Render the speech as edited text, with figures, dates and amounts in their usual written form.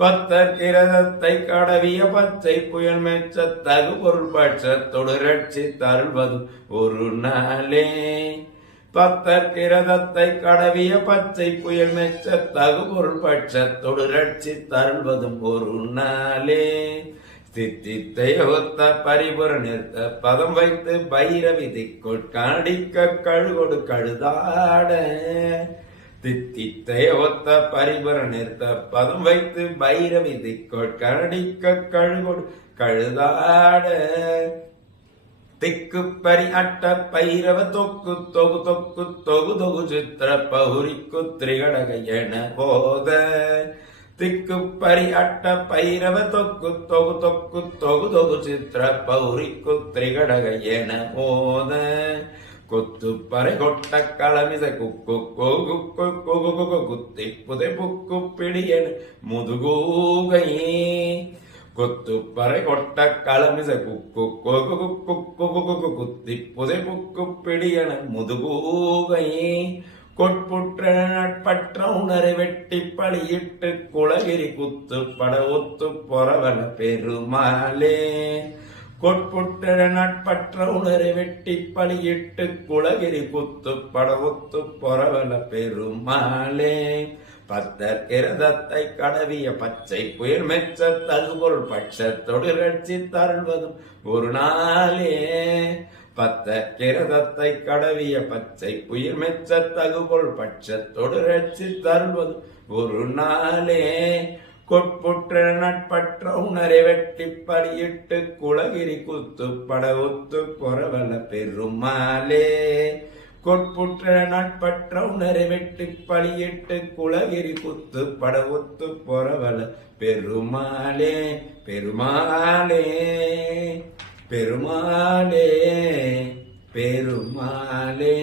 பத்தற்கிரதத்தை கடவிய பச்சை புயல் மெச்ச தகு பொருள் பட்சத்தொடு ரட்சி தருள்வதும் ஒரு நாளே. பத்தற்கிரதத்தை கடவிய பச்சை புயல் மெச்ச தகு பொருள் பட்சத்தொடு ரட்சி தருள்வதும் ஒரு நாளே. தித்தித்தை ஒத்த பரிபுர நிறுத்த பதம் வைத்து பைரவி திக்கொள் காடிக்க கழுகொடு கழுதாட. தித்தித்தை ஒத்த பரிபுர நிறுத்த பதம் வைத்து பைரவி திக்கொள் கடிக்க கழுகொடு கழுதாட. திக்கு பரி அட்ட பைரவ தொக்கு தொகு தொக்கு தொகு தொகு சித்திர பௌரிக்கு திரிகடக என போத. திக்கு பரி அட்ட பைரவ தொக்கு தொகு தொக்கு தொகு தொகு சித்திர பௌரிக்கு திரிகடக என போத. கொத்து பறை கொட்ட களமிச குக்கு கொகு கொகு கொகு குத்தி புதை புக்கு பிடியன் முதுகூகையே. கொத்து பறை கொட்ட களமிச குக்கு கொகு கொகு குத்தி புதை புக்கு பிடியன முதுகூகையே. கொட்புற்ற நட்பற்ற உணரை வெட்டி பழியிட்டு குளகிரி குத்து பட ஒத்து பொறவன பெருமாளே. கொட்புற்ற நட்பற்ற உணரை வெட்டி பழியிட்டு குளகிரி குத்து பட ஒத்து பொறவன பெருமாளே. பத்தர் கிரதத்தை கடவிய பச்சை புயல் மெச்ச தகுபொருள் பட்சத்தொடு ரட்சி தருள்வதும் ஒரு நாளே. பத்த கிரதத்தை கடவிய பச்சை புயல் மெச்ச தகுபொருள் பட்சத்தொடு ரட்சி தருள்வதும் ஒரு நாளே. கொட்புற்ற நட்பற்ற உணரை வெட்டி பறியிட்டு குளகிரி குத்து பட ஒத்து பொறவல பெருமாளே. கொட்புற்ற நட்பற்ற உணரை வெட்டி பழியிட்டு குளகிரி குத்து பட ஒத்து பொறவல பெருமாளே. பெருமாளே பெருமாளே பெருமாளே.